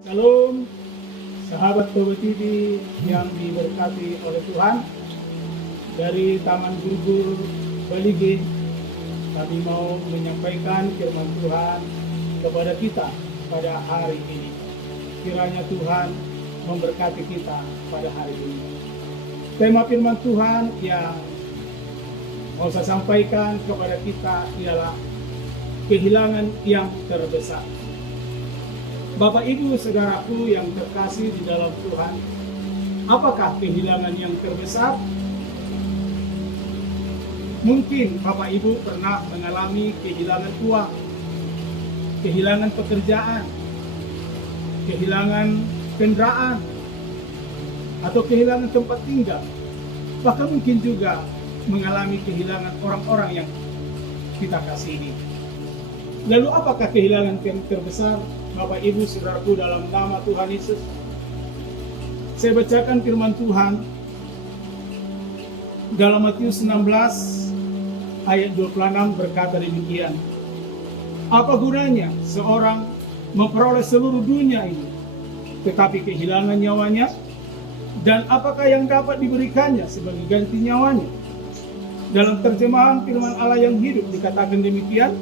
Shalom, sahabat Toba TV yang diberkati oleh Tuhan. Dari Taman Gurgur Balige, kami mau menyampaikan firman Tuhan kepada kita pada hari ini. Kiranya Tuhan memberkati kita pada hari ini. Tema firman Tuhan yang mau saya sampaikan kepada kita ialah kehilangan yang terbesar. Bapak Ibu saudaraku yang terkasih di dalam Tuhan, apakah kehilangan yang terbesar? Mungkin Bapak Ibu pernah mengalami kehilangan uang, kehilangan pekerjaan, kehilangan kendaraan, atau kehilangan tempat tinggal. Bahkan mungkin juga mengalami kehilangan orang-orang yang kita kasihi. Lalu apakah kehilangan yang terbesar? Bapak Ibu saudaraku dalam nama Tuhan Yesus, saya bacakan firman Tuhan dalam Matius 16 ayat 26 berkata demikian. Apa gunanya seorang memperoleh seluruh dunia ini tetapi kehilangan nyawanya? Dan apakah yang dapat diberikannya sebagai ganti nyawanya? Dalam terjemahan firman Allah yang hidup dikatakan demikian.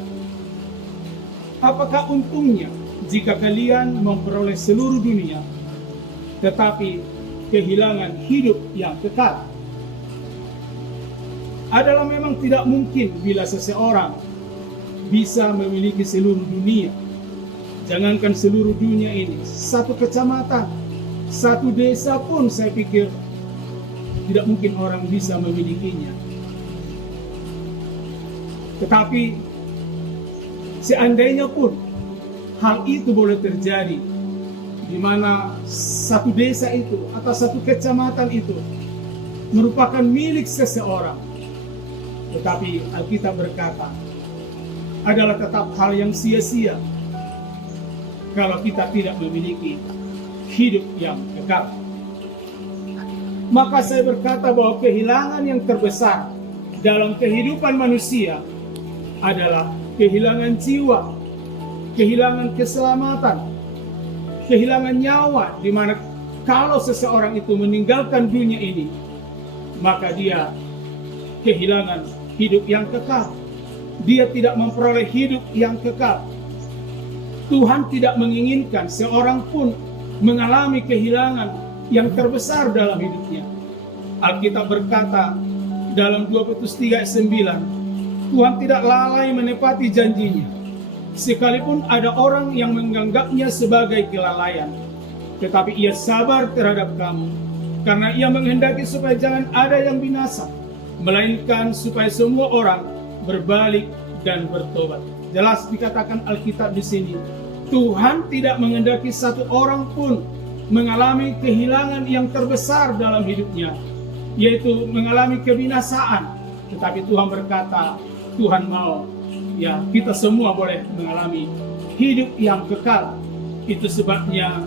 Apakah untungnya jika kalian memperoleh seluruh dunia, tetapi kehilangan hidup yang kekal? Adalah memang tidak mungkin bila seseorang bisa memiliki seluruh dunia. Jangankan seluruh dunia ini, satu kecamatan, satu desa pun saya pikir tidak mungkin orang bisa memilikinya. Tetapi seandainya pun hal itu boleh terjadi, di mana satu desa itu atau satu kecamatan itu merupakan milik seseorang, tetapi Alkitab berkata adalah tetap hal yang sia-sia kalau kita tidak memiliki hidup yang kekal. Maka saya berkata bahwa kehilangan yang terbesar dalam kehidupan manusia adalah kehilangan jiwa, kehilangan keselamatan, kehilangan nyawa, di mana kalau seseorang itu meninggalkan dunia ini, maka dia kehilangan hidup yang kekal. Dia tidak memperoleh hidup yang kekal. Tuhan tidak menginginkan seorang pun mengalami kehilangan yang terbesar dalam hidupnya. Alkitab berkata dalam 2 Petrus 3 ayat 9, Tuhan tidak lalai menepati janjinya, sekalipun ada orang yang menganggapnya sebagai kelalaian, tetapi ia sabar terhadap kamu, karena ia menghendaki supaya jangan ada yang binasa, melainkan supaya semua orang berbalik dan bertobat. Jelas dikatakan Alkitab di sini, Tuhan tidak menghendaki satu orang pun mengalami kehilangan yang terbesar dalam hidupnya, yaitu mengalami kebinasaan. Tetapi Tuhan berkata, Tuhan mau kita semua boleh mengalami hidup yang kekal. Itu sebabnya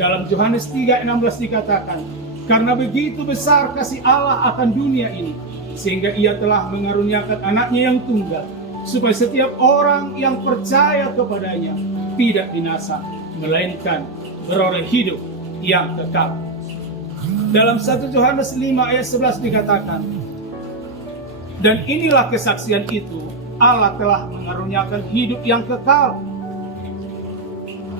dalam Yohanes 3 ayat 16 dikatakan, karena begitu besar kasih Allah akan dunia ini, sehingga ia telah mengaruniakan anaknya yang tunggal, supaya setiap orang yang percaya kepadanya tidak binasa, melainkan beroleh hidup yang kekal. Dalam 1 Yohanes 5 ayat 11 dikatakan, dan inilah kesaksian itu, Allah telah mengaruniakan hidup yang kekal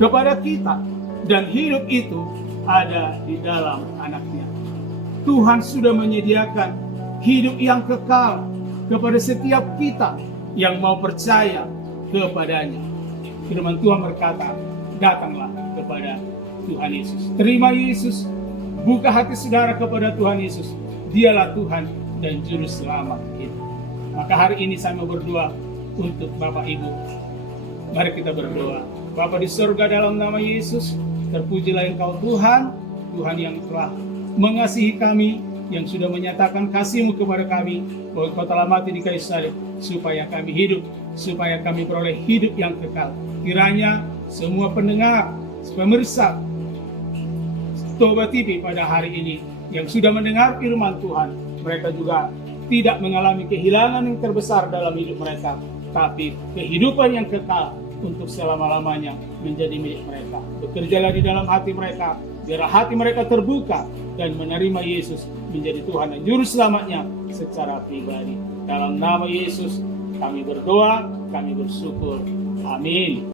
kepada kita, dan hidup itu ada di dalam anaknya. Tuhan sudah menyediakan hidup yang kekal kepada setiap kita yang mau percaya kepadanya. Firman Tuhan berkata, datanglah kepada Tuhan Yesus. Terima Yesus, buka hati saudara kepada Tuhan Yesus. Dialah Tuhan dan Juru Selamat kita. Maka hari ini saya mau berdoa untuk Bapak Ibu. Mari kita berdoa. Bapa di surga, dalam nama Yesus, terpujilah Engkau Tuhan, Tuhan yang telah mengasihi kami, yang sudah menyatakan kasih-Mu kepada kami, bahwa Engkau telah mati di kayu salib, supaya kami hidup, supaya kami peroleh hidup yang kekal. Kiranya semua pendengar, pemirsa Toba TV pada hari ini, yang sudah mendengar firman Tuhan, mereka juga tidak mengalami kehilangan yang terbesar dalam hidup mereka, tapi kehidupan yang kekal untuk selama-lamanya menjadi milik mereka. Bekerjalah di dalam hati mereka, biar hati mereka terbuka dan menerima Yesus menjadi Tuhan dan Juru Selamatnya secara pribadi. Dalam nama Yesus kami berdoa, kami bersyukur. Amin.